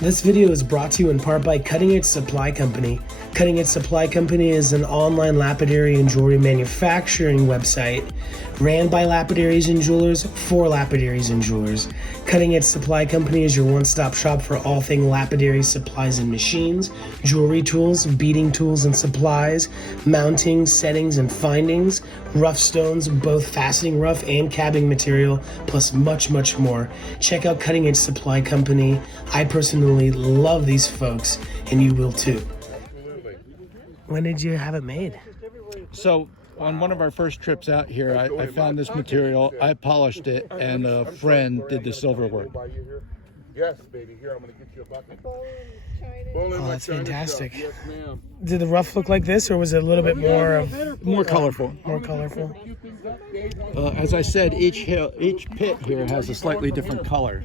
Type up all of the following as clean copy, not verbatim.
This video is brought to you in part by Cutting Edge Supply Company. Cutting Edge Supply Company is an online lapidary and jewelry manufacturing website ran by lapidaries and jewelers for lapidaries and jewelers. Cutting Edge Supply Company is your one-stop shop for all things lapidary supplies and machines, jewelry tools, beading tools and supplies, mounting, settings and findings, rough stones, both faceting rough and cabbing material, plus much, much more. Check out Cutting Edge Supply Company. I personally love these folks, and you will too. When did you have it made? So on one of our first trips out here, I found this material, I polished it, and a friend did the silver work. Yes, baby. Here, I'm going to get you a bucket. Oh, that's fantastic. Yes, ma'am. Did the rough look like this, or was it a little bit More colorful. more colorful? As I said, each pit here has a slightly different color.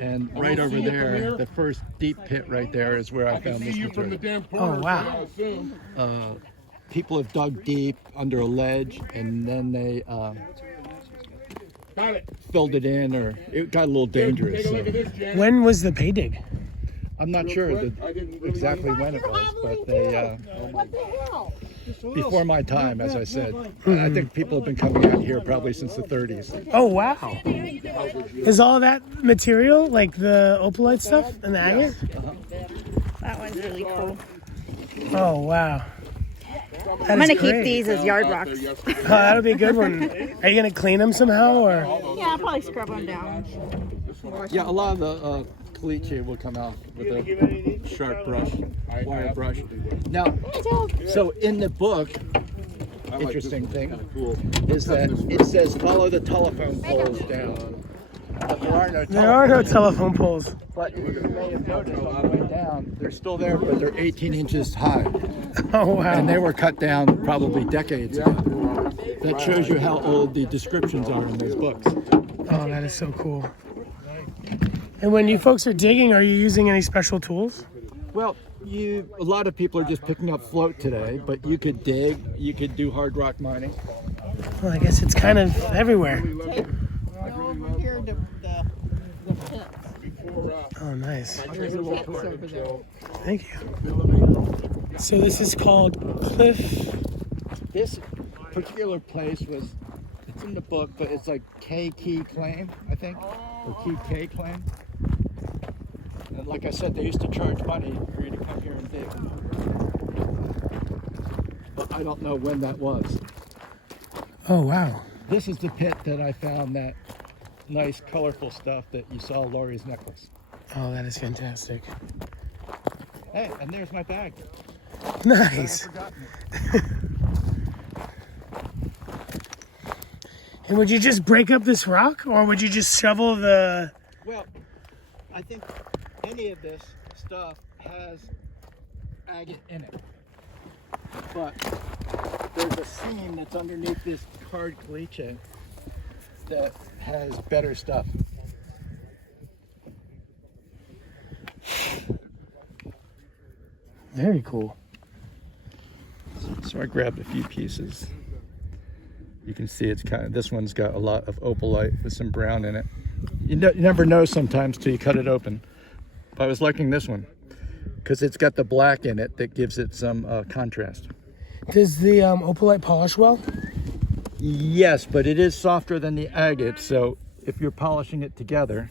And right over there, the first deep pit right there is where I found this material. Oh, wow. People have dug deep under a ledge, and then they filled it in, or it got a little dangerous. So. When was the pay dig? I'm not sure exactly when it was, but they before my time, as I said. I think people have been coming out here probably since the 30s. Oh, wow. Is all that material, like the opalite stuff and the agate? That one's really cool. Oh, wow. I'm going to keep these as yard rocks. Oh, that'll be a good one. Are you going to clean them somehow, or? Yeah, I'll probably scrub them down. Yeah, a lot of the caliche will come out with a sharp brush, wire brush. Now, so in the book, interesting thing is that it says follow the telephone poles down. But there are no telephone poles. But you may have noticed on the way down, they're still there, but they're 18 inches high. Oh, wow. And they were cut down probably decades ago. That shows you how old the descriptions are in these books. Oh, that is so cool. And when you folks are digging, are you using any special tools? Well, a lot of people are just picking up float today, but you could dig, you could do hard rock mining. Well, I guess it's kind of everywhere. Oh, nice. Thank you. So this is called Cliff. This particular place it's in the book, but it's like Key Claim, I think, or K Claim. And like I said, they used to charge money for you to come here and dig. But I don't know when that was. Oh, wow. This is the pit that I found that nice, colorful stuff that you saw Laurie's necklace. Oh, that is fantastic. Hey, and there's my bag. Nice. And would you just break up this rock, or would you just shovel the... Well, I think any of this stuff has agate in it. But there's a seam that's underneath this hard caliche that has better stuff. Very cool. So I grabbed a few pieces. You can see this one's got a lot of opalite with some brown in it. You never know sometimes till you cut it open. But I was liking this one because it's got the black in it that gives it some contrast. Does the opalite polish well? Yes, but it is softer than the agate, so if you're polishing it together,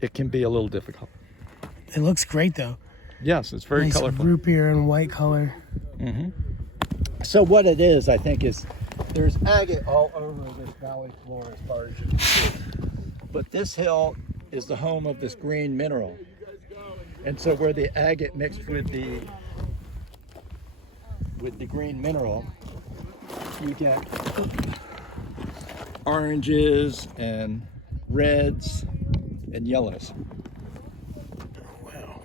it can be a little difficult. It looks great, though. Yes, it's very nice colorful. Root beer and white color. Mm-hmm. So what it is, I think, is there's agate all over this valley floor as far as you can see. But this hill is the home of this green mineral. And so where the agate mixed with the green mineral, you get oranges and reds and yellows. Wow.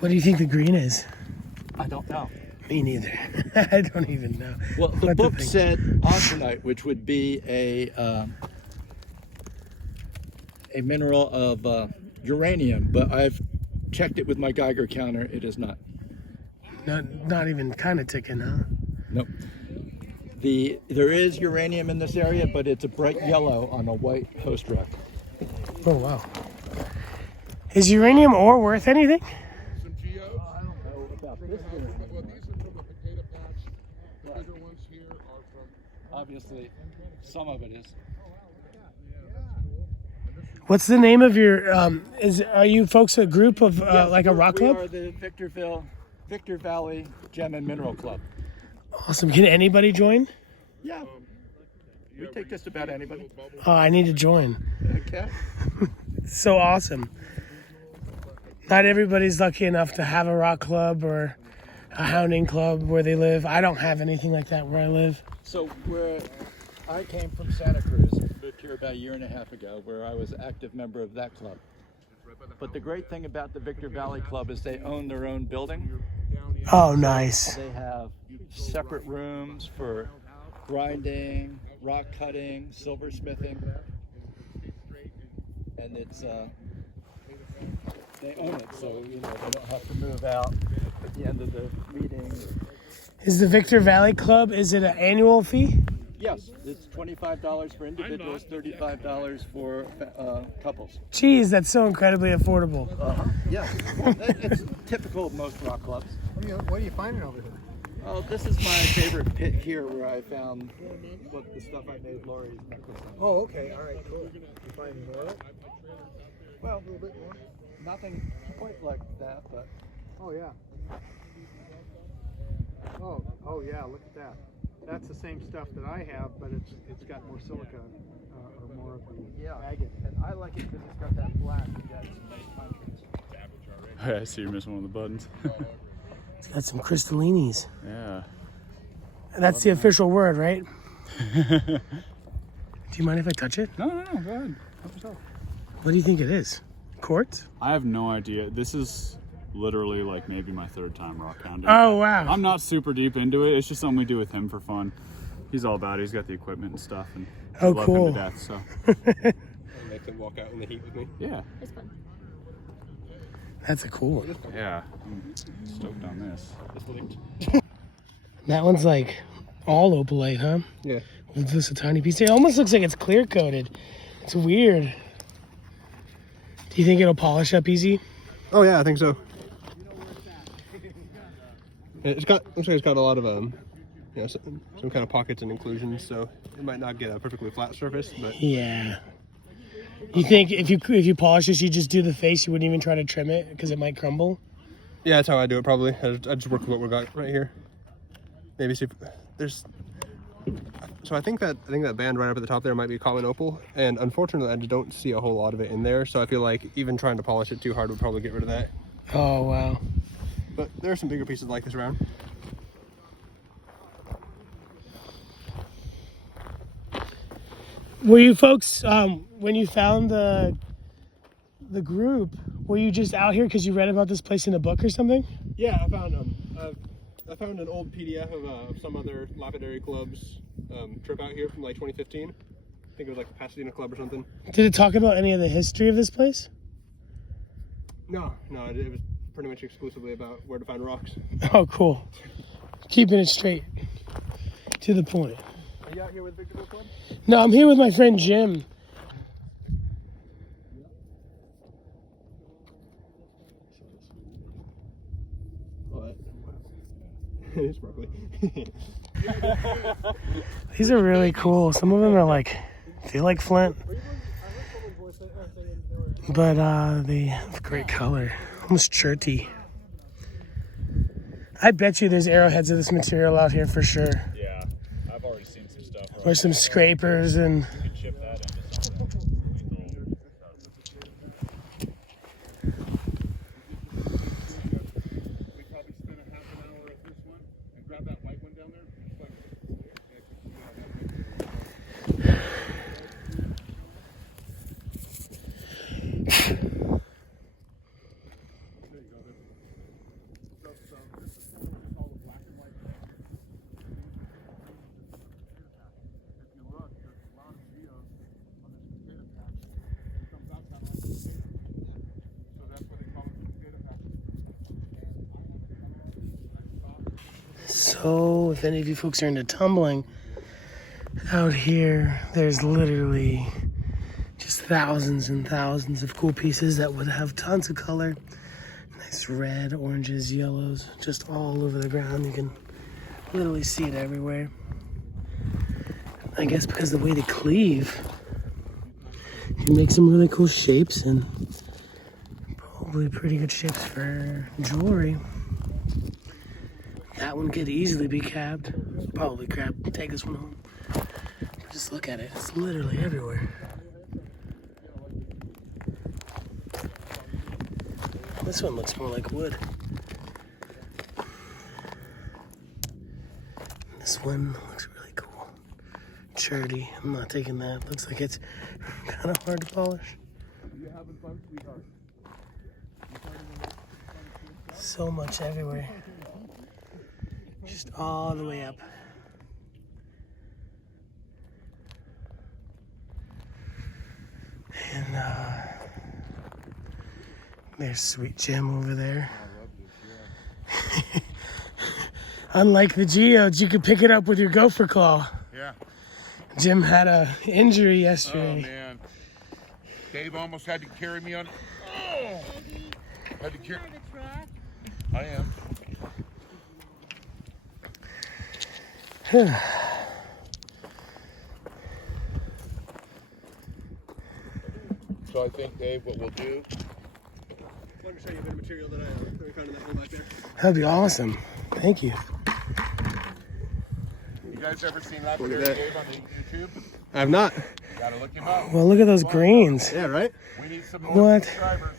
What do you think the green is? I don't know. Me neither. I don't even know. Well, the book said Opalite, which would be a mineral of uranium, but I've checked it with my Geiger counter. It is not. Not even kind of ticking, huh? Nope. There is uranium in this area, but it's a bright yellow on a white host rock. Oh, wow. Is uranium ore worth anything? Some geodes. I don't know about this one. Well, these are from the potato patch. The bigger ones here are from. Obviously, some of it is. What's the name of your? Are you folks a group of like a rock club? We are the Victor Valley Gem and Mineral Club. Awesome. Can anybody join? Yeah. We take just about anybody. Oh, I need to join. Okay. So awesome. Not everybody's lucky enough to have a rock club or a hounding club where they live. I don't have anything like that where I live. So I came from Santa Cruz, moved here about a year and a half ago, where I was an active member of that club. But the great thing about the Victor Valley Club is they own their own building. Oh, nice. They have separate rooms for grinding, rock cutting, silversmithing, and it's they own it, so they don't have to move out at the end of the meeting. Is the Victor Valley Club, is it an annual fee? Yes, it's $25 for individuals, $35 for couples. Geez, that's so incredibly affordable. Yeah, it's typical of most rock clubs. What are you finding over here? Oh, this is my favorite pit here, where I found the stuff I made Lori's necklace on. Oh, okay. All right, cool. You finding more? Well, a little bit more. Nothing quite like that, but Oh, yeah. Oh, yeah. Look at that. That's the same stuff that I have, but it's got more silica or more of the agate. And I like it because it's got that black. It got some nice contrast. I see you're missing one of the buttons. It's got some crystallinis. Yeah. That's the official word, right? Do you mind if I touch it? No, go ahead. Help yourself. What do you think it is? Quartz? I have no idea. This is literally like maybe my third time rockhounding. Oh, wow. I'm not super deep into it. It's just something we do with him for fun. He's all about it. He's got the equipment and stuff, and I love cool. him to death. So Make them walk out in the heat with me. yeah, It's fun. That's a cool. yeah. I'm stoked on this. That one's like all opalite, huh? Yeah. With just a tiny piece. It almost looks like it's clear coated. It's weird. Do you think it'll polish up easy? Oh yeah, I think so. Looks like it's got a lot of some kind of pockets and inclusions, so it might not get a perfectly flat surface, but Yeah. You think if you polish this, you just do the face, you wouldn't even try to trim it because it might crumble? yeah, that's how I do it probably. I just work with what we got right here. Maybe see if there's. So I think that band right up at the top there might be common opal, and unfortunately I just don't see a whole lot of it in there. So I feel like even trying to polish it too hard would probably get rid of that. Oh, wow. But there are some bigger pieces like this around. Were you folks, when you found the group, were you just out here because you read about this place in a book or something? Yeah, I found an old PDF of some other Lapidary club's trip out here from like 2015. I think it was like the Pasadena Club or something. Did it talk about any of the history of this place? No, it was pretty much exclusively about where to find rocks. Oh, cool. Keeping it straight. To the point. Are you out here with Victorville Club? No, I'm here with my friend Jim. Oh, it's sparkly. These are really cool. Some of them are like, feel like flint. But they have great color. Almost shirty. I bet you there's arrowheads of this material out here for sure. Yeah, I've already seen some stuff. Or some scrapers and... You could chip that into something. We probably spent a half an hour at this one and grab that white one down there. So, if any of you folks are into tumbling, out here, there's literally Just thousands and thousands of cool pieces that would have tons of color. Nice red, oranges, yellows, just all over the ground. You can literally see it everywhere. I guess because the way they cleave, you can make some really cool shapes and probably pretty good shapes for jewelry. That one could easily be capped. Probably capped. Take this one home. But just look at it. It's literally everywhere. This one looks more like wood. This one looks really cool. Charity. I'm not taking that. Looks like it's kind of hard to polish. So much everywhere. Just all the way up. And there's Sweet Jim over there. Unlike the Geodes, you could pick it up with your gopher claw. Yeah. Jim had a injury yesterday. Oh man. Dave almost had to carry me on. Oh! Had to carry. I am. So I think, Dave, what we'll do. I wanted to show you a bit of material that we found in that hole back there. That'd be awesome. Thank you. You guys ever seen Lapidary Dave on the YouTube? I have not. You gotta look him up. Well, look at those greens. Yeah, right? We need some more What? subscribers.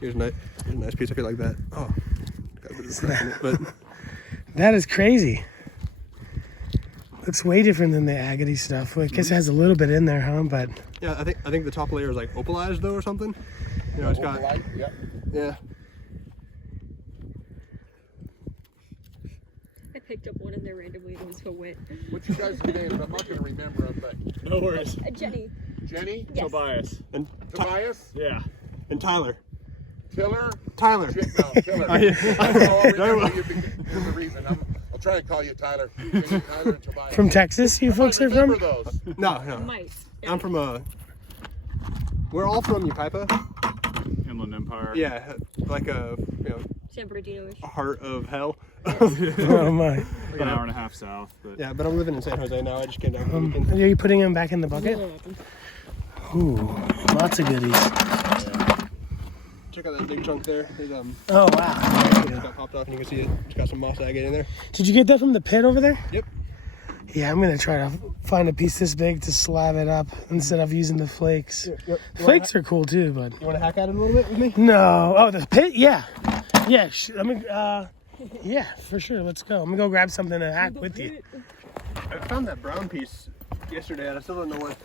Here's a nice piece. I feel like that. Oh, got a bit of crack in it, but That is crazy. Looks way different than the agate stuff. Well, I guess it has a little bit in there, huh? But yeah, I think the top layer is like opalized though or something. You know, it's got Opalite, yep. yeah. I picked up one in there randomly and it was so wet. What's your guys' names? I'm not gonna remember them, but No worries. Jenny. Jenny, Yes. Tobias. And Tobias, Yeah. and Tyler. Tiller. Tyler. No, Tiller. Oh, yeah. I'll remember you because the reason. I'll try to call you Tyler. Jenny, Tyler, and Tobias. from Texas, you folks are from? Remember those. No. Mice. I'm from we're all from Upaipa. Inland Empire. Yeah, like San Bernardino-ish. a heart of hell. Oh my. Like an hour and a half south. But Yeah, but I'm living in San Jose now. I just came down for the weekend. Are you putting them back in the bucket? Ooh, lots of goodies. Check out that big chunk there. There's Oh wow. There you it go. got popped off and you can see it. It's got some moss agate in there. Did you get that from the pit over there? Yep. Yeah, I'm gonna try to find a piece this big to slab it up instead of using the flakes. Yep. Flakes are cool too, but You want to hack at it a little bit with me? no. Oh, the pit? Yeah. Yeah. I mean, yeah, for sure. Let's go. I'm gonna go grab something to hack with you. I found that brown piece yesterday and I still don't know what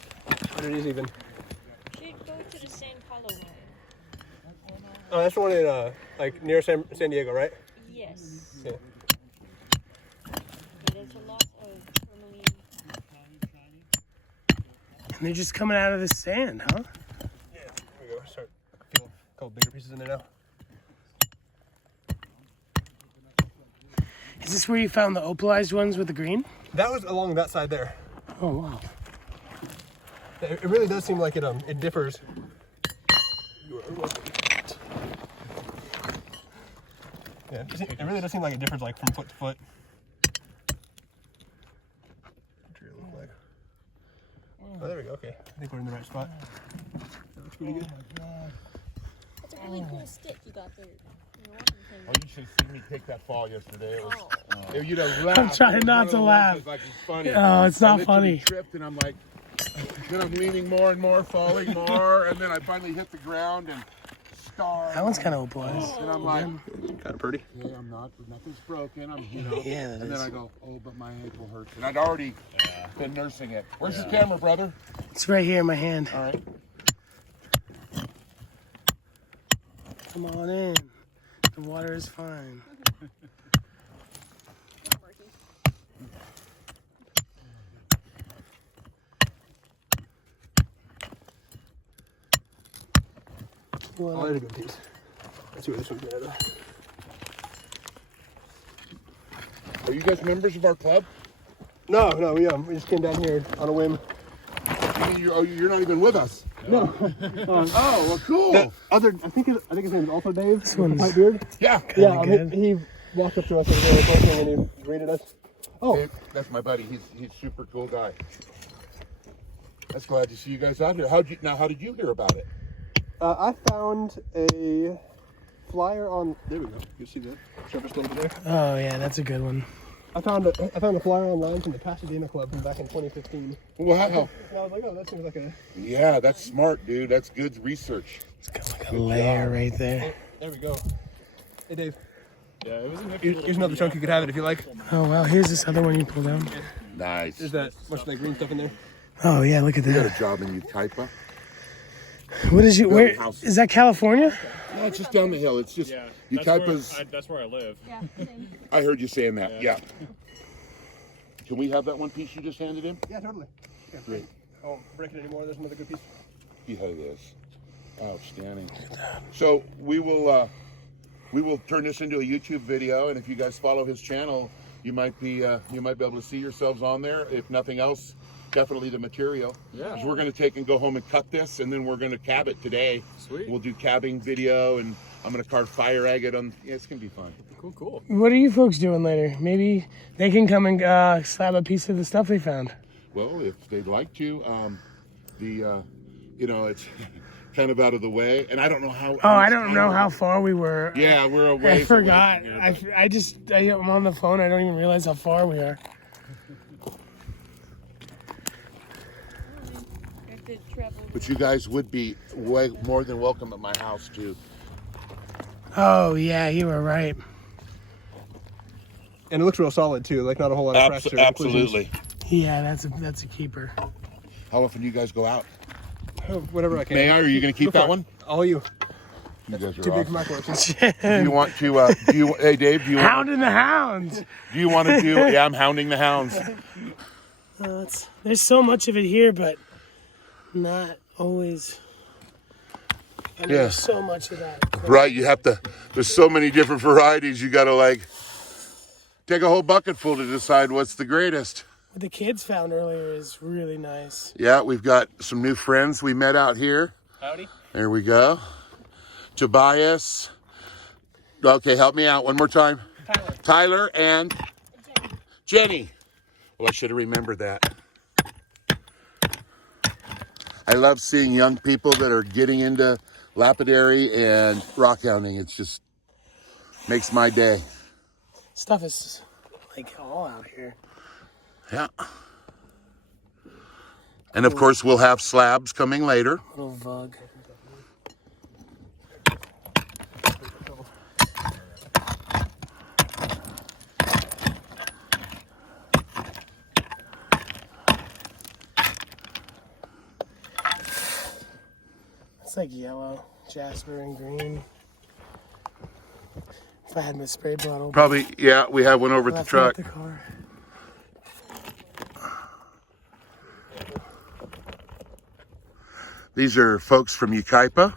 it is even. Should go to the San Paulo one. Oh, that's the one in like near San Diego, right? Yes. Yeah. There's a lot of tourmaline. And they're just coming out of the sand, huh? Yeah. There we go. Start feel a couple bigger pieces in there now. Is this where you found the opalized ones with the green? That was along that side there. Oh wow. It really does seem like it differs. Yeah, it really does seem like it differs like from foot to foot. Oh, there we go. Okay, I think we're in the right spot. That looks pretty good. That's a really cool stick you got there. Oh, you should have seen me take that fall yesterday. It was, you'd have laughed. I'm trying It was not one of to the ones laugh. that's like it's funny. Oh, it's not I literally funny. Tripped and I'm like, then I'm leaning more and more, falling more, and then I finally hit the ground and star. That one's kind of opalized. And I'm like, Kind of pretty. yeah, I'm not. Nothing's broken. I'm, you know. Yeah, that and then is. I go, oh, but my ankle hurts, and I'd already been nursing it. Where's your camera, brother? It's right here in my hand. All right. Come on in. The water is fine. Oh, Well, there's a good piece. Let's see what this one's made out of. Are you guys members of our club? No, we just came down here on a whim. You mean you're not even with us? No. Oh, well, cool. I think his name is also Dave. This one's White beard. Yeah. Yeah, good. he walked up to us and he greeted us. Oh, Dave, that's my buddy. He's a super cool guy. That's glad to see you guys out here. How did you hear about it? I found a flyer on. There we go. You see the surface over there. Oh yeah, that's a good one. I found a flyer online from the Pasadena Club from back in 2015. Wow. And I was like, oh, that seems like a. Yeah, that's smart, dude. That's good research. It's got like a layer right there. There we go. Hey, Dave. Yeah, it was a Here's another chunk. You could have it if you like. Oh wow, here's this other one you pulled out. Nice. There's that much of that green stuff in there. Oh yeah, look at You got that. a job in Yucaipa? What is you? Where house. is that? California? No, it's just down the hill. It's just Yucaipa's. that's where I live. Yeah. Same. I heard you saying that. Yeah. Can we have that one piece you just handed him? Yeah, totally. Yeah, Great. I won't break it anymore. There's another good piece. Yeah, it is. Outstanding. So we will turn this into a YouTube video, and if you guys follow his channel, you might be able to see yourselves on there. If nothing else, definitely the material. Yeah. 'Cause we're going to take and go home and cut this, and then we're going to cab it today. Sweet. We'll do cabbing video, and I'm going to carve fire agate on. Yeah, it's going to be fun. Cool. What are you folks doing later? Maybe they can come and slab a piece of the stuff they found. Well, if they'd like to, it's kind of out of the way, and I don't know how. Oh, I don't know how far we were. Yeah, we're away. I forgot. From here, I'm on the phone. I don't even realize how far we are. I have to travel. but you guys would be way more than welcome at my house too. Oh yeah, you were right. And it looks real solid too. Like not a whole lot of cracks or inclusions. Absolutely. Yeah, that's a keeper. How often do you guys go out? Whatever I can. May I? Are you going to keep Go for that it. one? All you. You guys are Too big for awesome. my collection. Do you want to? Hey Dave, do you want? Hounding the hounds. Do you want to do? Yeah, I'm hounding the hounds. There's so much of it here, but not always. I mean, Yeah. There's so much of that. Right, you have to. There's so many different varieties. You got to like take a whole bucket full to decide what's the greatest. What the kids found earlier is really nice. Yeah, we've got some new friends we met out here. Howdy. There we go. Tobias. Okay, help me out one more time. Tyler and Jenny. Well, I should have remembered that. I love seeing young people that are getting into lapidary and rockhounding. It's just makes my day. Stuff is like all out here. Yeah. And of course, we'll have slabs coming later. Little vug. It's like yellow, jasper, and green. If I had my spray bottle. Probably, yeah, we have one over at the left it truck. at the car. These are folks from Yucaipa,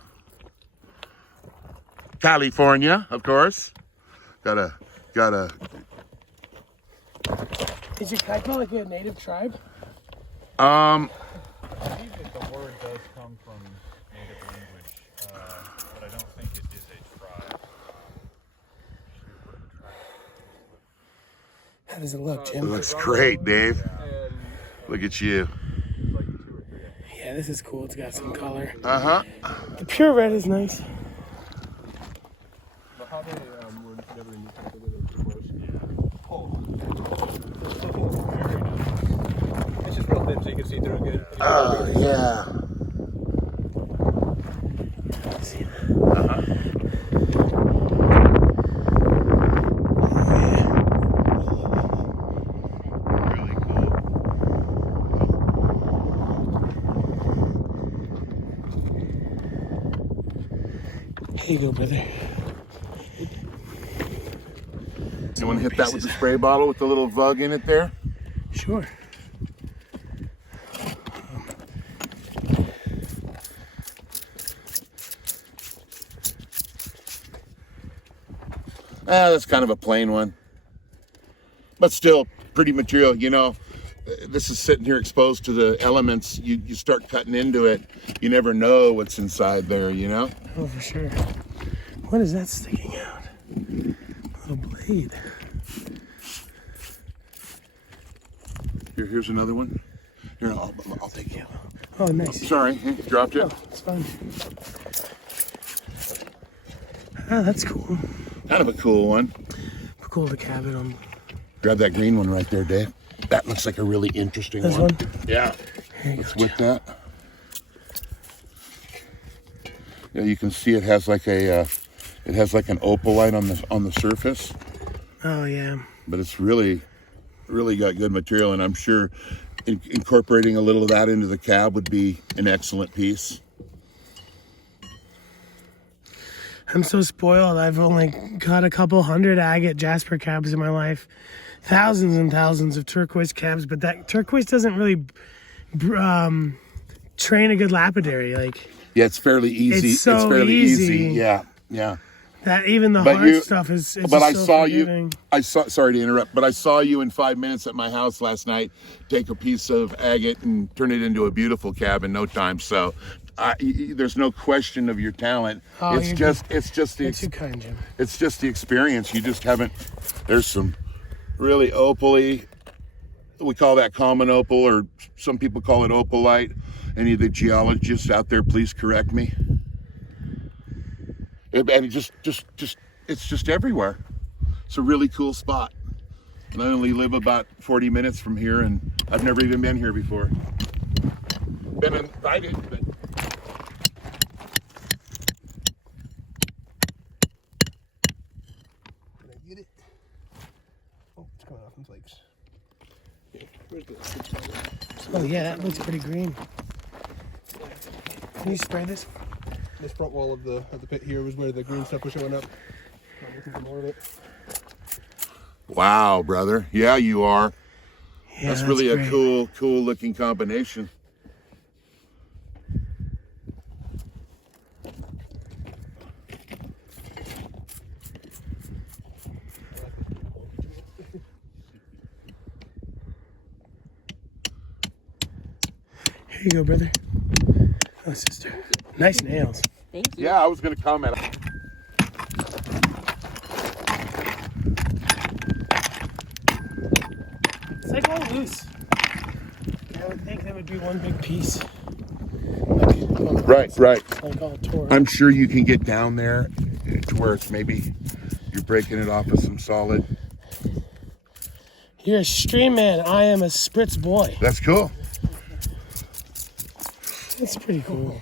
California, of course. Got a. Is Yucaipa like a native tribe? I believe that the word does come from native language, but I don't think it is a tribe. How does it look, It Jim? looks great, Dave. Look at you. Yeah, this is cool. It's got some color. Uh-huh. The pure red is nice. Mojave were never in Utah, but they were too close. It's just real thin so you can see through it good. Oh, yeah. See that? Uh-huh. Really cool. Here you go, brother. You want to hit that with the spray bottle with the little vug in it there? Sure. That's kind of a plain one. But still, pretty material. You know, this is sitting here exposed to the elements. You start cutting into it, you never know what's inside there, you know? Oh, for sure. What is that sticking out? A little blade. Here's another one. Here, I'll take it. Oh, nice. Sorry, dropped it. Oh, it's fine. Oh, that's cool. Kind of a cool one. Cool to cabin on. Grab that green one right there, Dave. That looks like a really interesting This one. one? Yeah. Let's whip that. Yeah, you can see it has like a it has like an opalite on the surface. Oh yeah. But it's really got good material, and I'm sure incorporating a little of that into the cab would be an excellent piece. I'm so spoiled. I've only got a couple hundred Agate Jasper cabs in my life. Thousands and thousands of turquoise cabs, but that turquoise doesn't really train a good lapidary. Like, yeah, it's fairly easy. It's so fairly easy. Yeah, yeah. That even the But hard stuff is. It's but just I so saw forgiving. Sorry to interrupt, but I saw you in 5 minutes at my house last night take a piece of agate and turn it into a beautiful cab in no time. So there's no question of your talent. Oh, it's just the You're too kind, Jim. it's just the experience. You just haven't. There's some really opally. We call that common opal, or some people call it opalite. Any of the geologists out there, please correct me. And it's just everywhere. It's a really cool spot. And I only live about 40 minutes from here, and I've never even been here before. Been invited, but. Did I get it? Oh, it's coming off in flakes. Oh yeah, that looks pretty green. Can you spray this? This front wall of the pit here was where the green stuff was showing up. I'm looking for more of it. Wow, brother. Yeah, you are. Yeah, That's really great. a cool looking combination. Here you go, brother. Oh, sister. Nice nails. Thank you. Yeah, I was going to comment. It's like all loose. I would think that would be one big piece. Like, Right. Like all torn. I'm sure you can get down there to where it's maybe you're breaking it off with some solid. You're a stream man. I am a spritz boy. That's cool. That's pretty cool.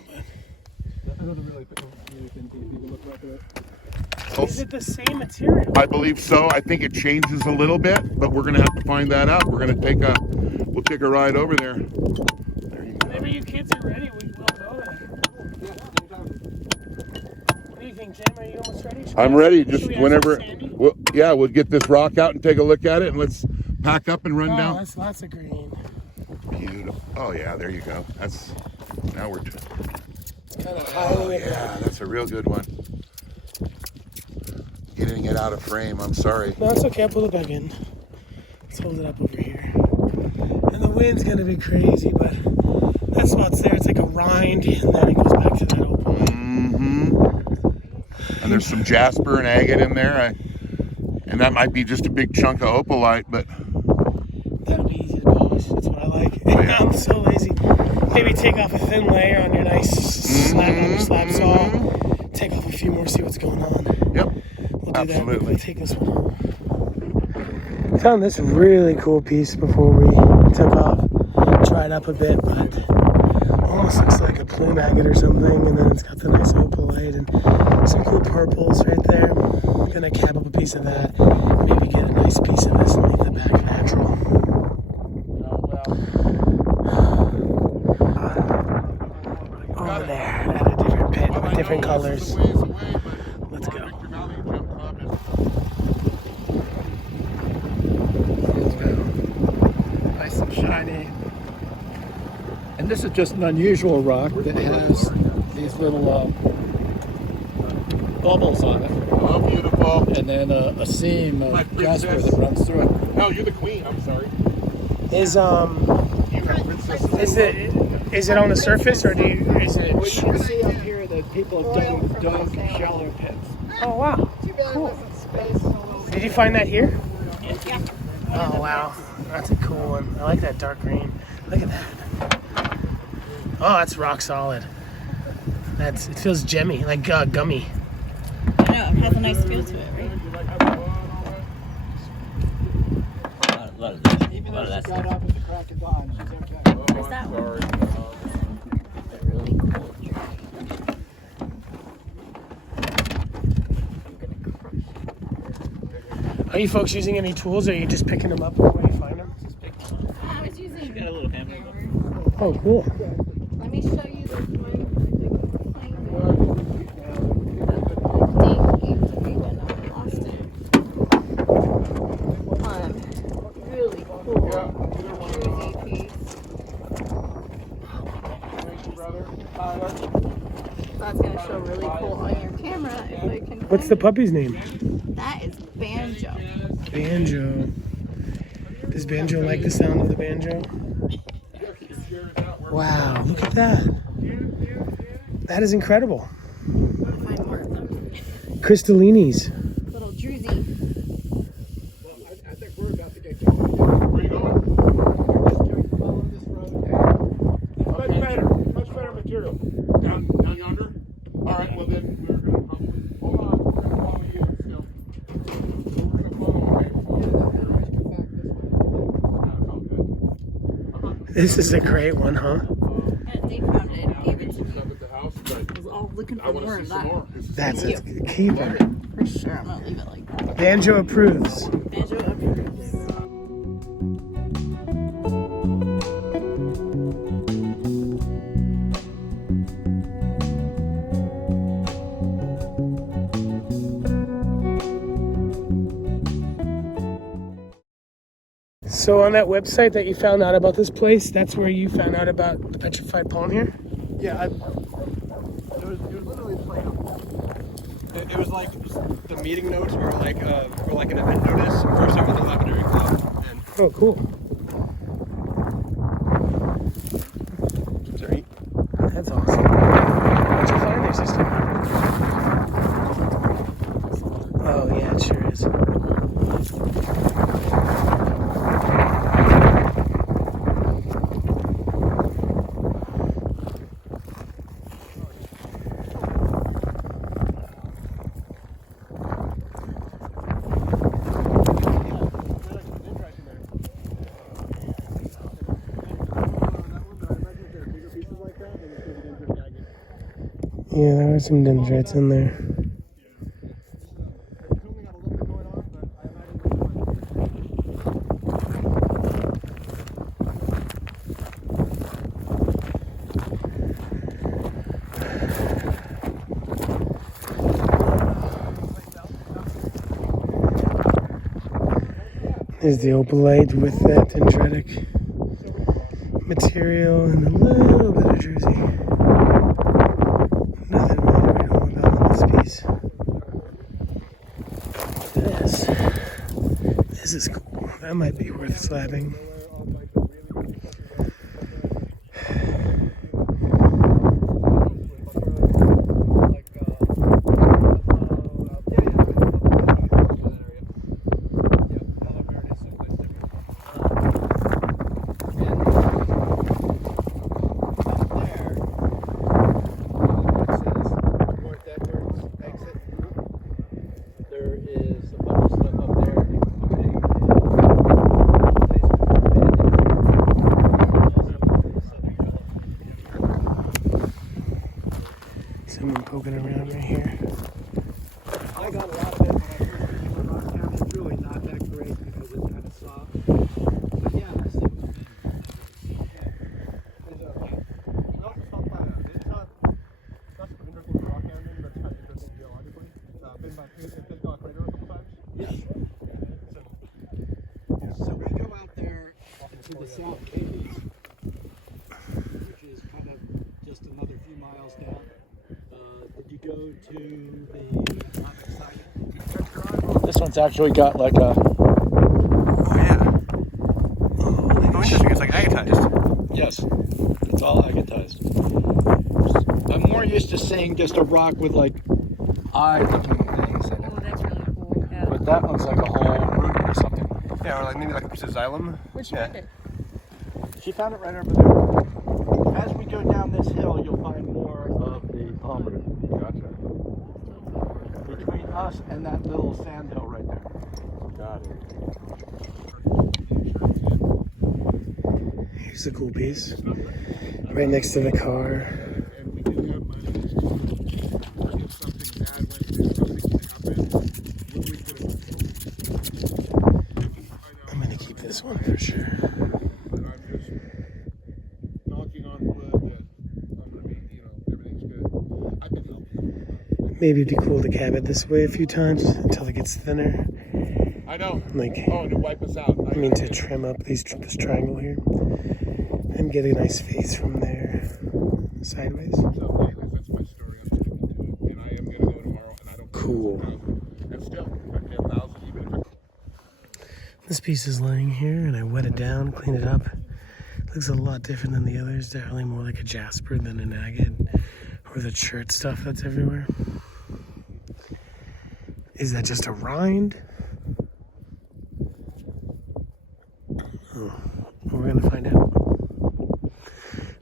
Another really thin piece. You can look right there. Is it the same material? I believe so. I think it changes a little bit, but we're gonna have to find that out. We'll take a ride over there. Whenever you kids are ready, we'll go there. What do you think, Jim? Are you almost ready? I'm ready. Should Just we ask whenever. Sandy? We'll get this rock out and take a look at it, and let's pack up and run Oh, down. that's lots of green. Beautiful. Oh yeah, there you go. Now we're. It's kind of highly. Yeah, that's a real good one. Getting it out of frame. I'm sorry. No, it's okay. I'll pull it back in. Let's hold it up over here. And the wind's gonna be crazy, but that spot's there. It's like a rind, and then it goes back to that opal. Mm-hmm. And there's some jasper and agate in there. And that might be just a big chunk of opalite, but That'll be easy to polish. That's what I like. I'm so lazy. Maybe take off a thin layer on your nice slab saw. Take off a few more, see what's going on. yep. We'll do Absolutely. that. We'll take this one home. I found this really cool piece before we took off. Dried up a bit, but almost looks like a plume agate or something. And then it's got the nice opalite and some cool purples right there. I'm gonna cap up a piece of that. Maybe get a nice piece of this and leave the back natural. Over there, at a different pit with different colors. Let's go. Nice and shiny. And this is just an unusual rock that has these little bubbles on it. Oh, beautiful. And then a seam My of jasper princess. that runs through it. No, you're the queen. I'm sorry. Is Is it on the surface or is it? Well, you can see up here that people have dug shallow pits. Oh wow, cool. Did you find that here? Yeah. Oh wow, that's a cool one. I like that dark green. Look at that. Oh, that's rock solid. It feels gemmy, like gummy. I know, it has a nice feel to it, right? Even though she got up at the crack of dawn, she's okay. Where's that one? Are you folks using any tools, or are you just picking them up when you find them? I was using Got a little hammer. Oh, cool. Let me show you the one. Really cool druzy piece. That's gonna show really cool on your camera if I can. What's the puppy's name? That is Banjo. Banjo. Does Banjo like the sound of the banjo? Wow, look at that. That is incredible. Find more of them. Crystallinis. Little druzy. Well, I think we're about to get going. Where are you going? We're just going to follow this road. Much better material. Down yonder? All right, well then we're going to probably, hold on, we're going to follow you still. So we're going to follow, right? This is a great one, huh? They found it and gave it to me. Up at the house, but I was all looking I for want more to of see some that. more. That's a keeper. For sure, I'm gonna leave it like that. Banjo approves. Banjo approves. So on that website that you found out about this place, that's where you found out about the petrified pawn here? Yeah, it was literally like it was like the meeting notes or like an event notice for some of the Lapidary Club. And Oh, cool. sorry. That's awesome. What'd you find there, sister? Oh, yeah, it sure is. Yeah, there are some dendrites in there. There's the opalite with that dendritic material and a little bit of druzy. Nothing really to read home about on this piece. This is cool. That might be worth slabbing. Someone poking around right here. I got a lot of it when I first came to Rockhounding. It's really not that great because it's kind of soft. But yeah, I see what you mean. It's also stopped by it's not super interesting for Rockhounding, but it's kind of interesting geologically. Been by it's got a crater a couple times. Yeah. So we go out there to the South Canyons, which is kind of just another few miles down. Did you go to the Mojave side? This one's actually got like a, Oh yeah. Oh, interesting. It's like agatized. Yes, it's all agatized. I'm more used to seeing just a rock with like eye-looking things in it. Oh, that's really cool. Yeah. But that one's like a whole root or something. Yeah, or like maybe like a piece of xylem. Which Yeah. one? She found it right over there. As we go down this hill, you'll find more of the palmer. Gotcha. Between us and that little sand hill right there. Got it. Here's a cool piece. Right next to the car. And we do have money if something bad went through, something happened, we could have. I'm gonna keep this one for sure. But I'm just knocking on wood that I'm gonna be, everything's good. I can help you. Maybe it'd be cool to cab it this way a few times until it gets thinner. I know. Like, Oh, and to wipe us out. I mean to trim up this triangle here and get a nice face from there sideways. So anyways, that's my story. I'm sticking to it. And I am gonna go tomorrow and I don't care if Cool. it's 1,000. And still, if I pay 1,000, even if it's This piece is laying here and I wet it down, clean it up. Looks a lot different than the others. Definitely more like a Jasper than an agate or the chert stuff that's everywhere. Is that just a rind? Oh, we're gonna find out.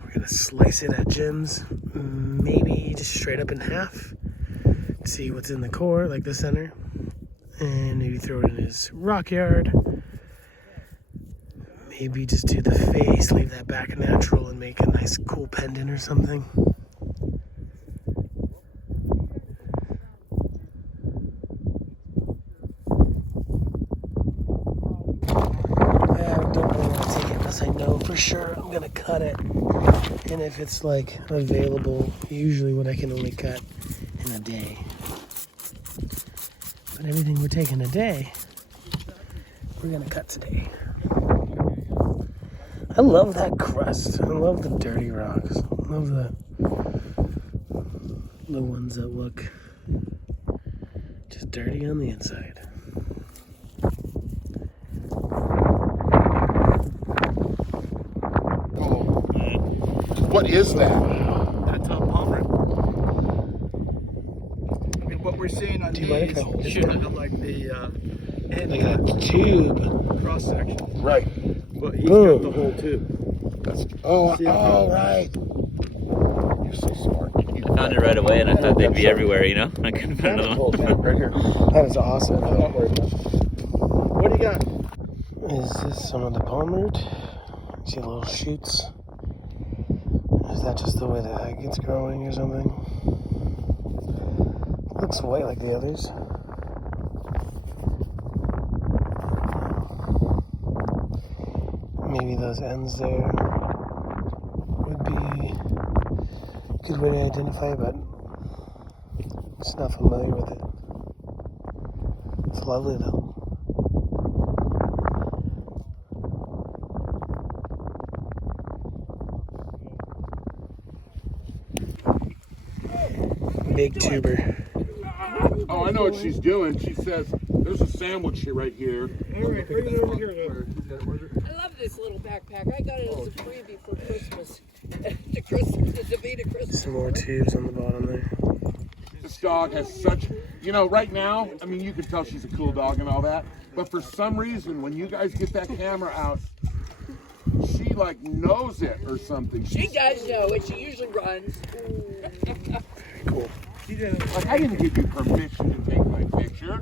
We're gonna slice it at Jim's, maybe just straight up in half. See what's in the core, like the center, and maybe throw it in his rock yard. Maybe just do the face, leave that back natural, and make a nice cool pendant or something. I don't really want to take it unless I know for sure I'm gonna cut it. And if it's like available, usually what I can only cut in a day. But everything we're taking a day, we're gonna cut today. I love that crust. I love the dirty rocks. I love the ones that look just dirty on the inside. What is that? That's a palmer. I mean, what we're seeing on Do you mind these if I hold is it? kind of like the end Like a tube. cross section. Right. But he's Boom. got the whole tube. Right. You're so smart. I found it right away, and I thought they'd be everywhere. I couldn't find another one. Right here. That is awesome. What do you got? Is this some of the palmer? See little shoots? Is that just the way the agate's growing or something? Looks white like the others. Maybe those ends there would be a good way to identify, but just not familiar with it. It's lovely though. Big tuber. Oh, I know what she's doing. She says, there's a sandwich here, right here. All right, bring it over here. I love this little backpack. I got it as a freebie for Christmas. to Davita Christmas. Some more tubes on the bottom there. This dog has such, right now, I mean, you can tell she's a cool dog and all that. But for some reason, when you guys get that camera out, she like knows it or something. She does know it. She usually runs. Cool. Like, I didn't give you permission to take my picture.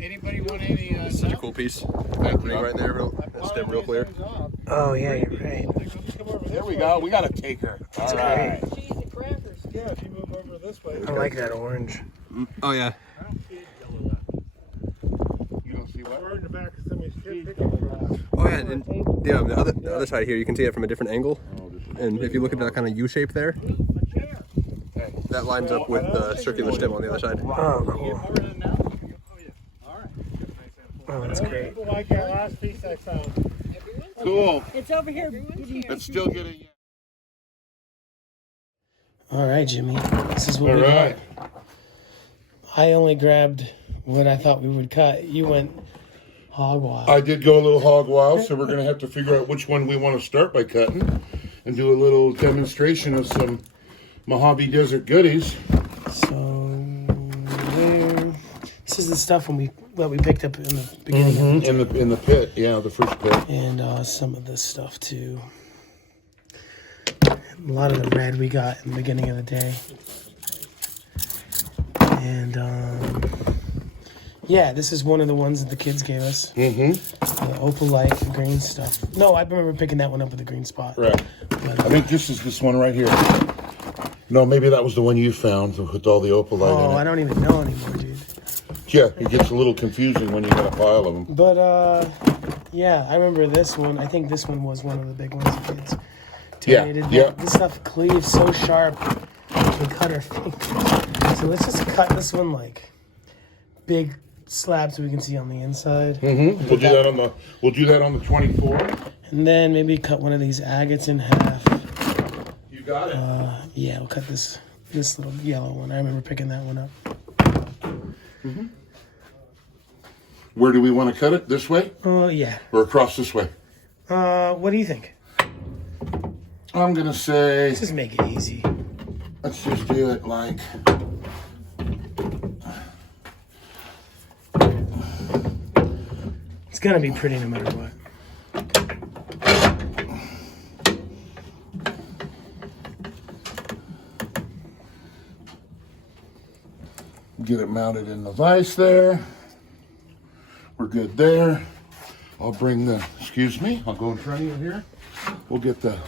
Anybody want any? Such a cool piece. Thank you. Right there, that's them real clear. Oh yeah, you're right. There we go. We got to take her. All right. Cheese and crackers. Yeah, if you move over this way. I like that orange. Oh yeah. You don't see what? We're in the back of somebody's pickup. Oh yeah. And, yeah. The other side here, you can see it from a different angle. And if you look at that kind of U shape there, that lines up with the circular stem on the other side. Oh, cool. Oh, that's great. People like that last piece I found. Cool. It's over here. It's still getting. All right, Jimmy. This is what All we right. got. I only grabbed what I thought we would cut. You went hog wild. I did go a little hog wild, so we're going to have to figure out which one we want to start by cutting. and do a little demonstration of some Mojave Desert goodies. So this is the stuff that we picked up in the beginning. In the pit, yeah, the first pit. And some of this stuff too. A lot of the red we got in the beginning of the day. And yeah, this is one of the ones that the kids gave us. The Opalite green stuff. No, I remember picking that one up with the green spot. Right. But, I think this is this one right here. No, maybe that was the one you found with all the Opalite in it. I don't even know anymore, dude. Yeah, it gets a little confusing when you got a pile of them. But yeah, I remember this one. I think this one was one of the big ones the kids donated. Yeah. This stuff cleaves so sharp you can cut our fingers. So let's just cut this one like big slabs so we can see on the inside. We'll do that on the 24. And then maybe cut one of these agates in half. You got it. Yeah, we'll cut this little yellow one. I remember picking that one up. Where do we want to cut it? This way? Yeah. Or across this way? What do you think? I'm going to say... Let's just make it easy. Let's just do it like... It's going to be pretty no matter what. Get it mounted in the vise there. We're good there. I'll bring the, excuse me, I'll go in front of you here. We'll get the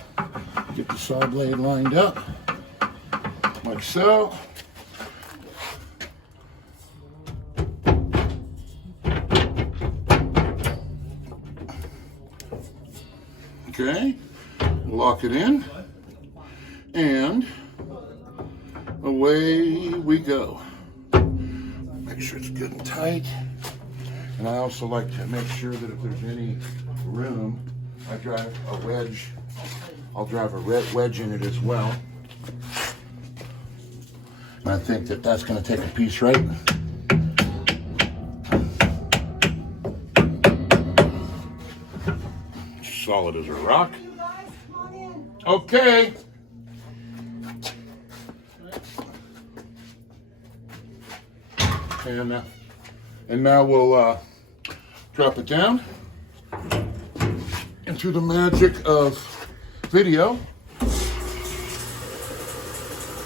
saw blade lined up, like so. Okay, lock it in, and away we go. Make sure it's good and tight. And I also like to make sure that if there's any room, I'll drive a wedge in it as well. And I think that that's going to take a piece right. Solid as a rock. Okay. And now we'll drop it down. And through the magic of video,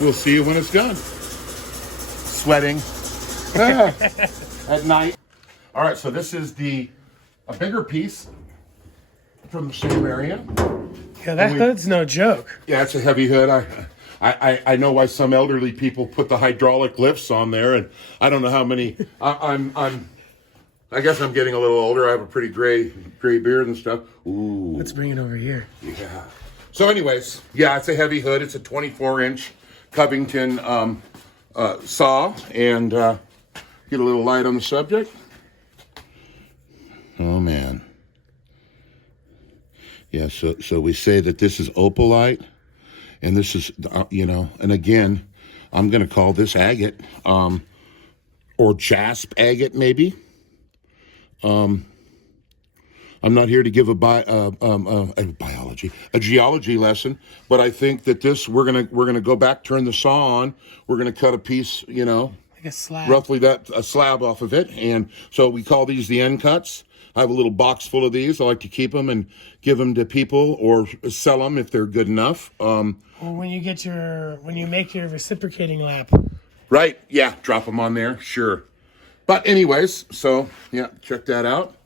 we'll see you when it's done. Sweating at night. All right, so this is a bigger piece from the same area. Yeah, that hood's no joke. Yeah, it's a heavy hood. I know why some elderly people put the hydraulic lifts on there, and I don't know how many. I guess I'm getting a little older. I have a pretty gray beard and stuff. Ooh. Let's bring it over here. Yeah. So, anyways, yeah, it's a heavy hood. It's a 24-inch Covington saw, and get a little light on the subject. Oh man. Yeah. So we say that this is Opalite. And this is, and again, I'm going to call this agate, or jasp agate, maybe. I'm not here to give a geology lesson, but I think that we're gonna go back, turn the saw on, we're gonna cut a piece, like a slab, roughly a slab off of it, and so we call these the end cuts. I have a little box full of these. I like to keep them and give them to people or sell them if they're good enough. Or when you make your reciprocating lap. Right, yeah, drop them on there, sure. But anyways, so yeah, check that out.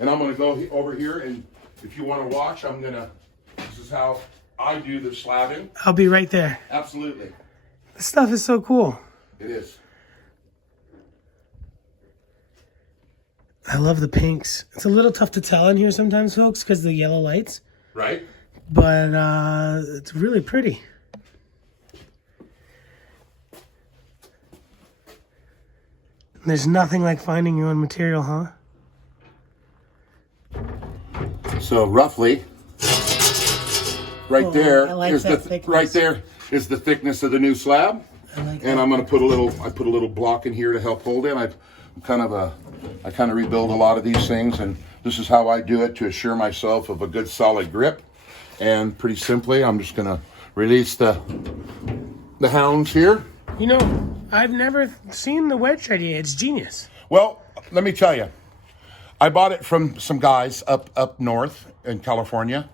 And I'm gonna go over here, and if you wanna watch, this is how I do the slabbing. I'll be right there. Absolutely. This stuff is so cool. It is. I love the pinks. It's a little tough to tell in here sometimes, folks, because of the yellow lights. Right. But it's really pretty. There's nothing like finding your own material, huh? So roughly, right there is the thickness of the new slab. And I'm going to put a little block in here to help hold it. I kind of rebuild a lot of these things, and this is how I do it to assure myself of a good solid grip. And pretty simply, I'm just gonna release the hounds here. You know, I've never seen the wedge idea. It's genius. Well, let me tell you, I bought it from some guys up north in California,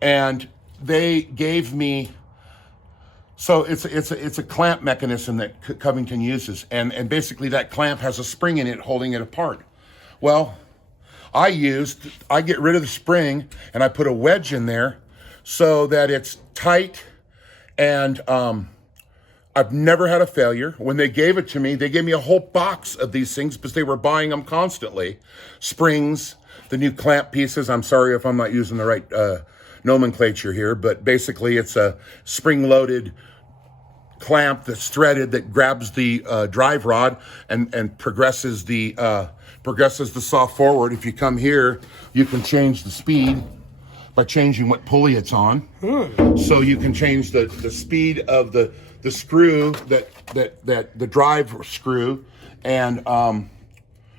and they gave me. So it's a clamp mechanism that Covington uses, and basically that clamp has a spring in it holding it apart. Well, I get rid of the spring and I put a wedge in there so that it's tight, and I've never had a failure. When they gave it to me, they gave me a whole box of these things because they were buying them constantly. Springs, the new clamp pieces. I'm sorry if I'm not using the right nomenclature here, but basically it's a spring-loaded clamp that's threaded that grabs the drive rod and progresses the saw forward. If you come here, you can change the speed by changing what pulley it's on. So you can change the speed of the screw that the drive screw. And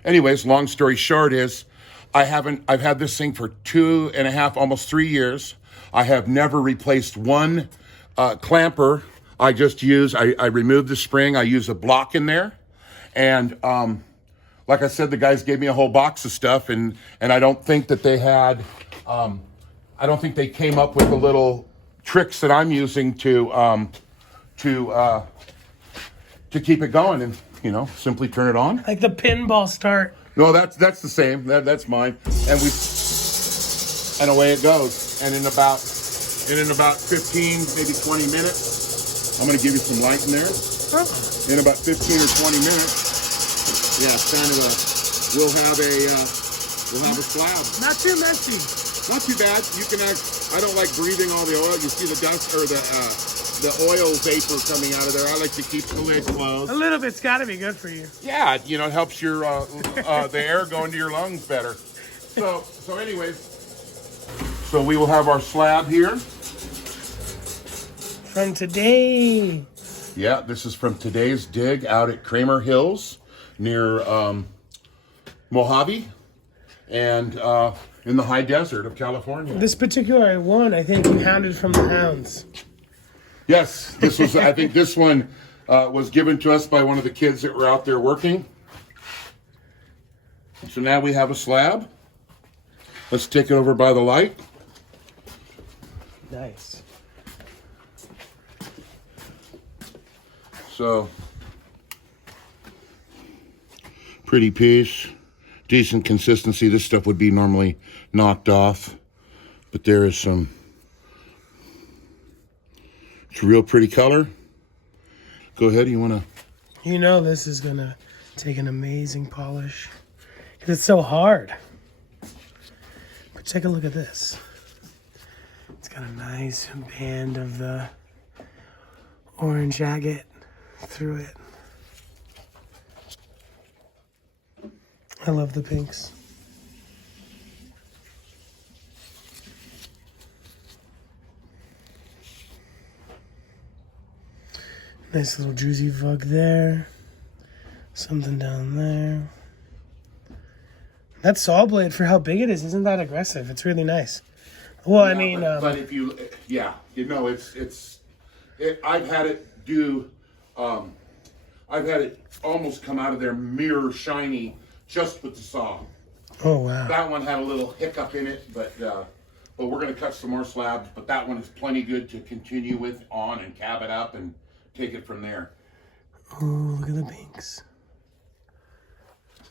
anyways, long story short is I've had this thing for 2.5, almost 3 years. I have never replaced one clamper. I just I removed the spring. I use a block in there. And like I said, the guys gave me a whole box of stuff, and I don't think that they had, I don't think they came up with the little tricks that I'm using to keep it going, and simply turn it on. Like the pinball start. No, that's the same. That's mine. And away it goes. And in about 15, maybe 20 minutes, I'm going to give you some light in there. In about 15 or 20 minutes, yeah, it's kind of we'll have a slab. Not too messy. Not too bad. You can I don't like breathing all the oil. You see the dust or the oil vapor coming out of there. I like to keep the lid closed. A little bit's got to be good for you. Yeah, it helps your the air go into your lungs better. So anyways, so we will have our slab here. From today. Yeah, this is from today's dig out at Kramer Hills near Mojave and in the high desert of California. This particular one, I think you hounded from the hounds. Yes, this was. I think this one was given to us by one of the kids that were out there working. So now we have a slab. Let's take it over by the light. Nice. So, pretty piece, decent consistency. This stuff would be normally knocked off, but there is some. It's a real pretty color. Go ahead, you want to? This is going to take an amazing polish. Because it's so hard. But take a look at this. It's got a nice band of the orange agate through it. I love the pinks. Nice little juicy vug there. Something down there. That saw blade, for how big it is, isn't that aggressive. It's really nice. Well, yeah, I mean... But if you... Yeah, I've had it do... I've had it almost come out of there mirror shiny just with the saw. Oh, wow. That one had a little hiccup in it, but we're going to cut some more slabs. But that one is plenty good to continue with on and cab it up and take it from there. Oh, look at the pinks.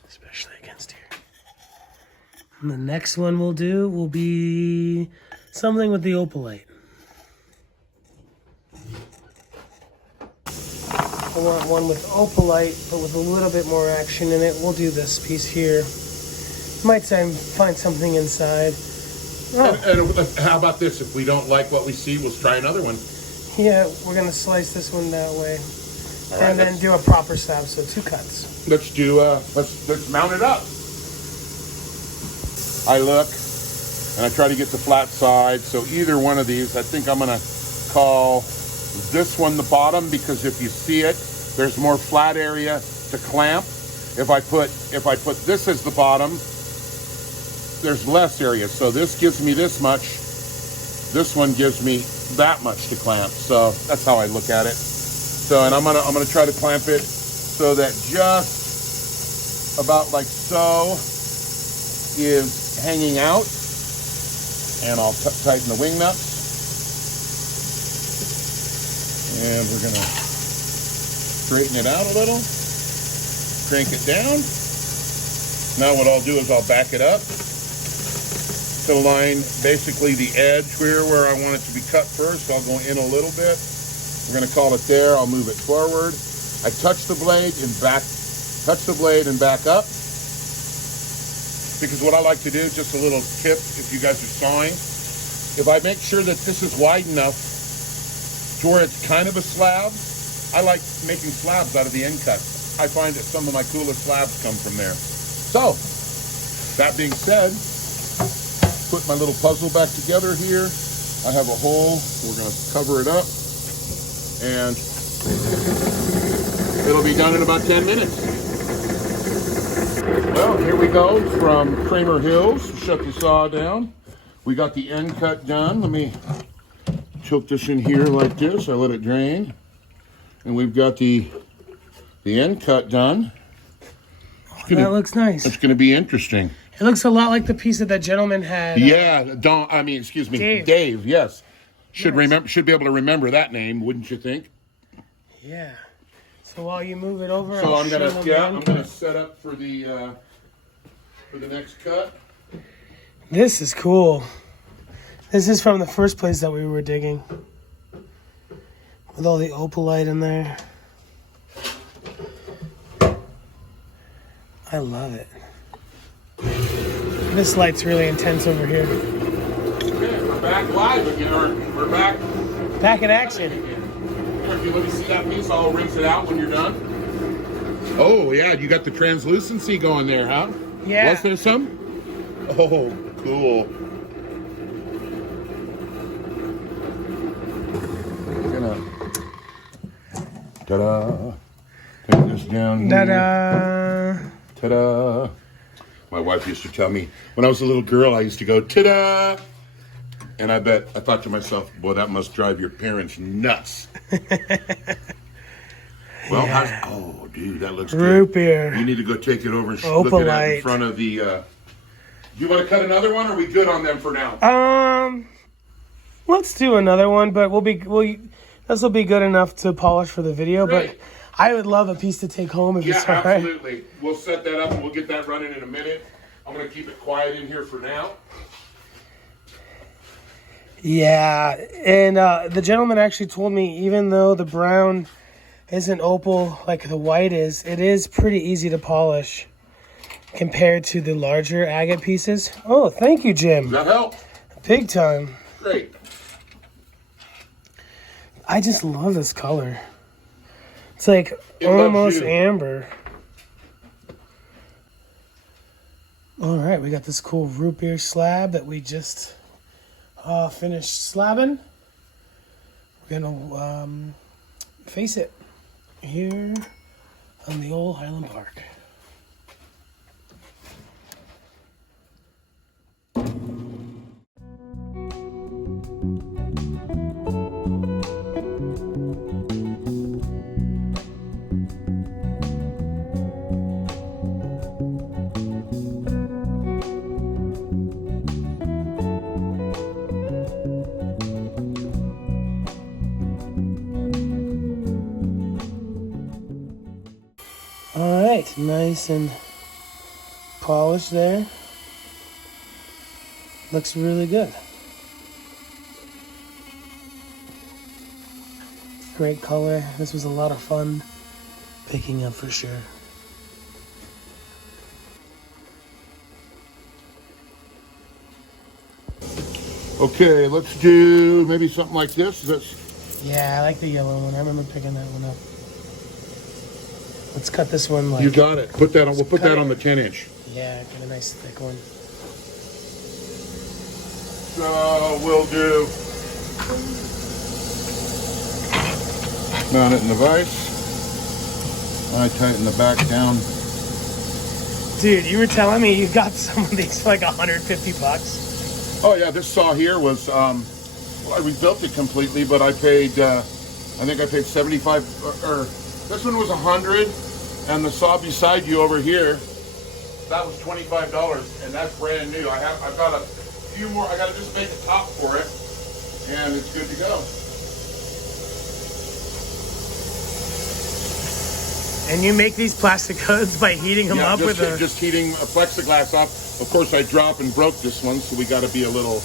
Especially against here. And the next one we'll do will be something with the Opalite. I want one with Opalite, but with a little bit more action in it. We'll do this piece here. Might find something inside. Oh. And how about this? If we don't like what we see, we'll try another one. Yeah, we're going to slice this one that way. Right, and then do a proper slab, so 2 cuts. Let's do, let's mount it up. I look, and I try to get the flat side. So either one of these, I think I'm going to call this one the bottom, because if you see it, there's more flat area to clamp. If I put this as the bottom, there's less area. So this gives me this much This one gives me that much to clamp. So that's how I look at it. So, and I'm gonna try to clamp it so that just about like so is hanging out. And I'll tighten the wing nuts. And we're gonna straighten it out a little. Crank it down. Now what I'll do is I'll back it up to line basically the edge where I want it to be cut first. I'll go in a little bit. We're gonna call it there. I'll move it forward. I touch the blade and back up. Because what I like to do, just a little tip if you guys are sawing, if I make sure that this is wide enough to where it's kind of a slab, I like making slabs out of the end cut. I find that some of my coolest slabs come from there. So, that being said, put my little puzzle back together here. I have a hole, we're gonna cover it up, and it'll be done in about 10 minutes. Well, here we go from Kramer Hills. Shut the saw down. We got the end cut done. Let me tilt this in here like this. I let it drain. And we've got the end cut done. That looks nice. It's going to be interesting. It looks a lot like the piece that gentleman had. Yeah, excuse me, Dave, yes. Should be able to remember that name, wouldn't you think? Yeah. So while you move it over, so I'm gonna set up for the next cut. This is cool. This is from the first place that we were digging, with all the opalite in there. I love it. This light's really intense over here. Okay, we're back live again. We're back in action. Here, if you let me see that piece, I'll rinse it out when you're done. Oh yeah, you got the translucency going there, huh? Yeah. Was there some? Oh, cool. We're gonna ta-da. Take this down here. Ta-da. Ta-da. My wife used to tell me when I was a little girl, I used to go ta-da. And I thought to myself, boy, that must drive your parents nuts. Well, yeah. Oh, dude, that looks Root good. beer. You need to go take it over and look at it in front of the. Do you want to cut another one, or are we good on them for now? Let's do another one, but this will be good enough to polish for the video. Great. But I would love a piece to take home if it's all right. Absolutely. We'll set that up and we'll get that running in a minute. I'm going to keep it quiet in here for now. Yeah, and the gentleman actually told me even though the brown isn't opal like the white is, it is pretty easy to polish compared to the larger agate pieces. Oh, thank you, Jim. Does that help? Big time. Great. I just love this color. It's like almost amber. All right, we got this cool root beer slab that we just finished slabbing. We're gonna face it here on the old Highland Park. Alright, nice and polished there. Looks really good. Great color. This was a lot of fun picking up for sure. Okay, let's do maybe something like this. Yeah, I like the yellow one. I remember picking that one up. Let's cut this one like. You got it. Put that on. We'll put that on the 10-inch. Yeah, get a nice thick one. So we'll do. Mount it in the vise. I tighten the back down. Dude, you were telling me you got some of these for like $150. Oh yeah, this saw here was Well, I rebuilt it completely, but I paid, I think I paid 75, or this one was 100, and the saw beside you over here, that was $25, and that's brand new. I've got a few more. I got to just make a top for it, and it's good to go. And you make these plastic hoods by heating them up with just heating a plexiglass up. Of course, I dropped and broke this one, so we got to be a little.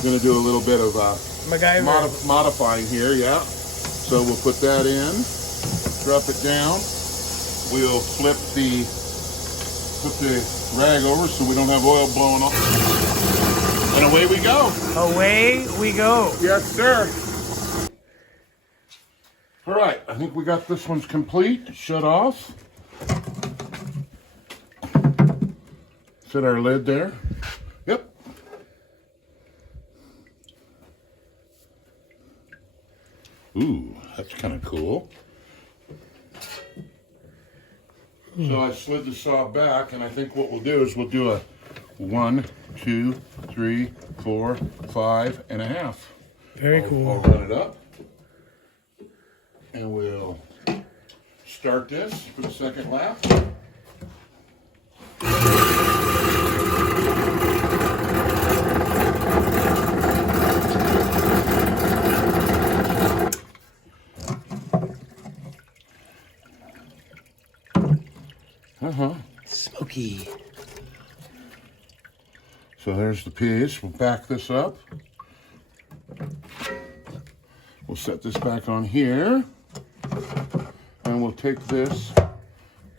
Going to do a little bit of modifying here, yeah. So we'll put that in, drop it down. We'll put the rag over so we don't have oil blowing off. And away we go. Away we go. Yes, sir. All right, I think we got this one's complete. Shut off. Set our lid there. Yep. Ooh, that's kind of cool. So I slid the saw back, and I think what we'll do is we'll do a 1, 2, 3, 4, 5 and a half. Very cool. I'll run it up, and we'll start this for the second lap. Smoky. So there's the piece. We'll back this up. We'll set this back on here. And we'll take this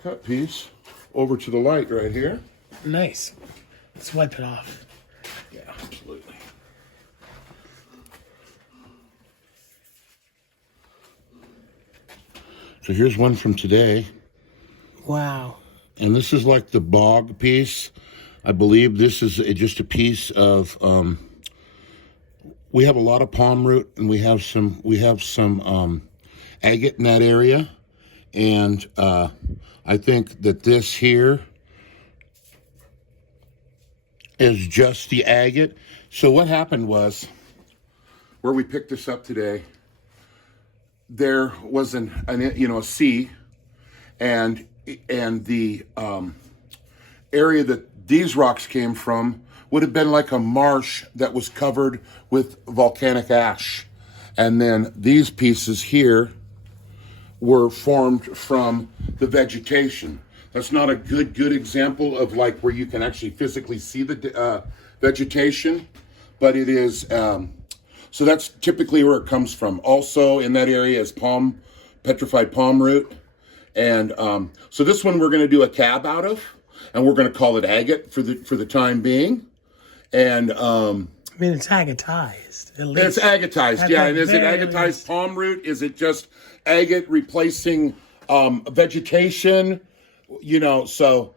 cut piece over to the light right here. Nice. Let's wipe it off. Yeah, absolutely. So here's one from today. Wow. And this is like the bog piece. I believe this is just a piece of, we have a lot of palm root, and we have some agate in that area. And I think that this here is just the agate. So what happened was, where we picked this up today, there was a sea, and the area that these rocks came from would have been like a marsh that was covered with volcanic ash. And then these pieces here were formed from the vegetation. That's not a good example of like where you can actually physically see the vegetation, but it is, so that's typically where it comes from. Also in that area is petrified palm root. And so this one we're going to do a cab out of, and we're going to call it agate for the time being. And I mean, it's agatized. At least. It's agatized, yeah. And is it agatized palm root? Is it just agate replacing vegetation? You know, so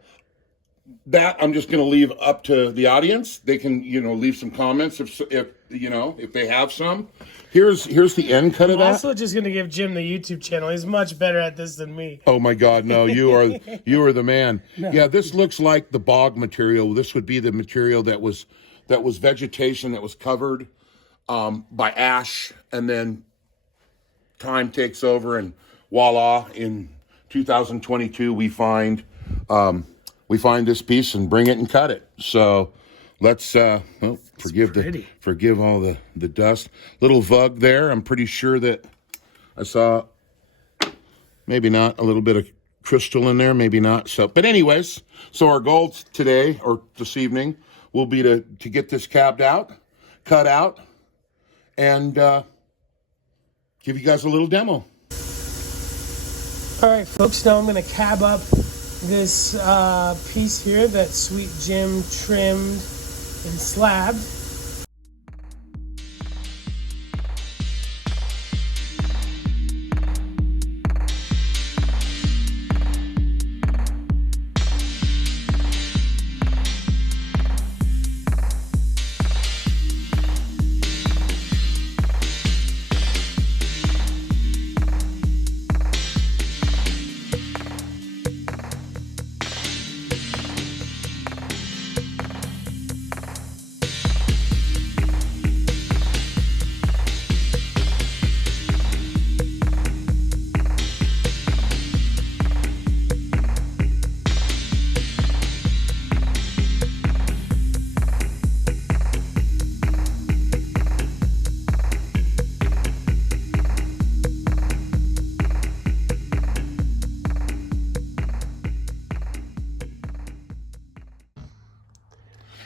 that I'm just going to leave up to the audience. They can, leave some comments if they have some. Here's the end cut of that. I'm also just going to give Jim the YouTube channel. He's much better at this than me. Oh my God, no! You are the man. No. Yeah, this looks like the bog material. This would be the material that was vegetation that was covered by ash, and then time takes over, and voila! In 2022, we find this piece and bring it and cut it. So let's forgive all the dust. Little vug there. I'm pretty sure that I saw maybe not a little bit of crystal in there, maybe not. So, but anyways, so our goal today or this evening will be to get this cabbed out, cut out, and give you guys a little demo. All right, folks, now I'm going to cab up this piece here that Sweet Jim trimmed and slabbed.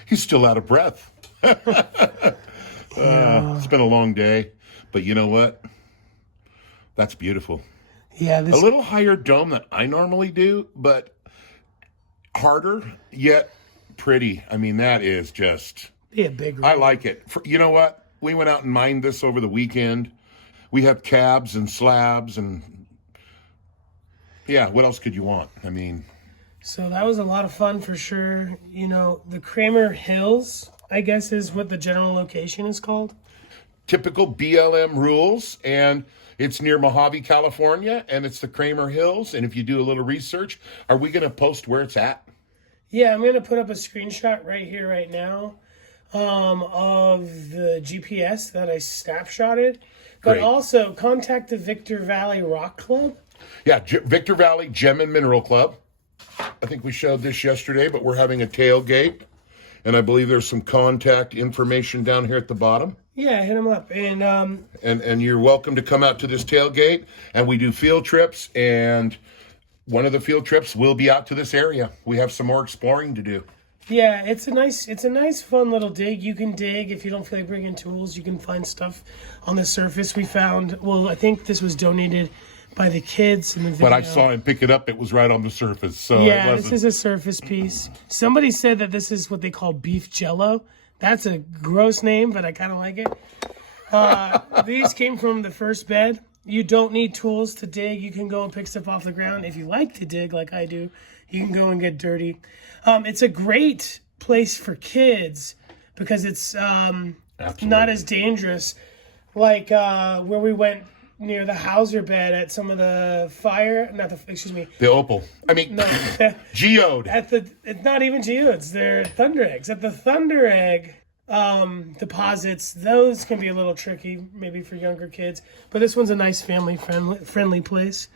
He's still out of breath. It's been a long day, but you know what? That's beautiful. Yeah, A little higher dome than I normally do, but harder, yet pretty. I mean, that is just... Yeah, big. I like it. You know what? We went out and mined this over the weekend. We have cabs and slabs and... Yeah, what else could you want? I mean... So that was a lot of fun for sure. You know, the Kramer Hills, I guess, is what the general location is called. Typical BLM rules, and it's near Mojave, California, and it's the Kramer Hills. And if you do a little research, are we going to post where it's at? Yeah, I'm going to put up a screenshot right here, right now, of the GPS that I snapshotted. But Great. also, contact the Victor Valley Rock Club. Yeah, Victor Valley Gem and Mineral Club. I think we showed this yesterday, but we're having a tailgate. And I believe there's some contact information down here at the bottom. Yeah, hit them up. And you're welcome to come out to this tailgate. And we do field trips. And one of the field trips will be out to this area. We have some more exploring to do. Yeah, it's a nice, fun little dig. You can dig if you don't feel like bringing tools. You can find stuff on the surface. We found, well, I think this was donated by the kids in the video. But I saw him pick it up. It was right on the surface. So yeah, this is a surface piece. Somebody said that this is what they call beef jello. That's a gross name, but I kind of like it. These came from the first bed. You don't need tools to dig. You can go and pick stuff off the ground. If you like to dig like I do, you can go and get dirty. It's a great place for kids because it's not as dangerous. Like where we went near the Hauser bed at some of the the Opal. I mean, no, geode. It's not even geodes. They're thunder eggs. At the thunder egg deposits, those can be a little tricky, maybe for younger kids. But this one's a nice family friendly place.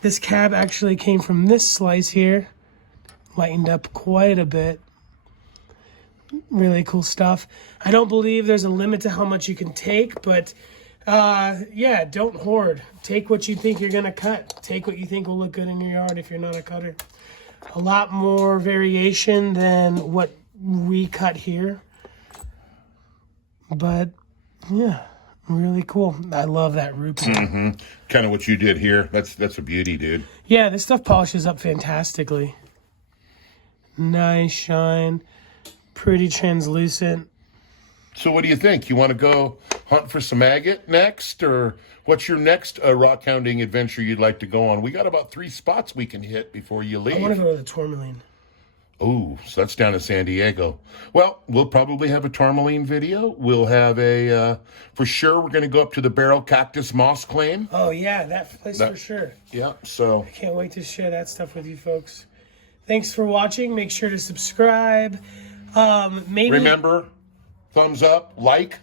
This cab actually came from this slice here, lightened up quite a bit. Really cool stuff. I don't believe there's a limit to how much you can take, but yeah, don't hoard. Take what you think you're gonna cut. Take what you think will look good in your yard if you're not a cutter. A lot more variation than what we cut here. But yeah, really cool. I love that root. Mm-hmm. Kind of what you did here. That's a beauty, dude. Yeah, this stuff polishes up fantastically. Nice shine. Pretty translucent. So what do you think? You want to go hunt for some agate next? Or what's your next rock hounding adventure you'd like to go on? We got about 3 spots we can hit before you leave. I want to go to the tourmaline. Oh, so that's down in San Diego. Well, we'll probably have a tourmaline video. We'll have a, for sure, we're going to go up to the Barrel Cactus Moss Claim. Oh, yeah, that place for sure. Yeah, so. I can't wait to share that stuff with you folks. Thanks for watching. Make sure to subscribe. Maybe remember, thumbs up, like.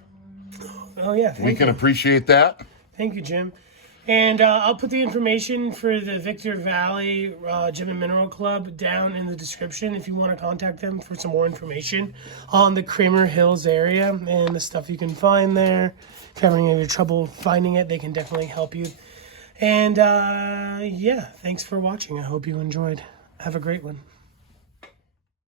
Oh, yeah. We can appreciate that. Thank you, Jim. And I'll put the information for the Victor Valley Gem and Mineral Club down in the description if you want to contact them for some more information on the Kramer Hills area and the stuff you can find there. If you're having any trouble finding it, they can definitely help you. And yeah, thanks for watching. I hope you enjoyed. Have a great one.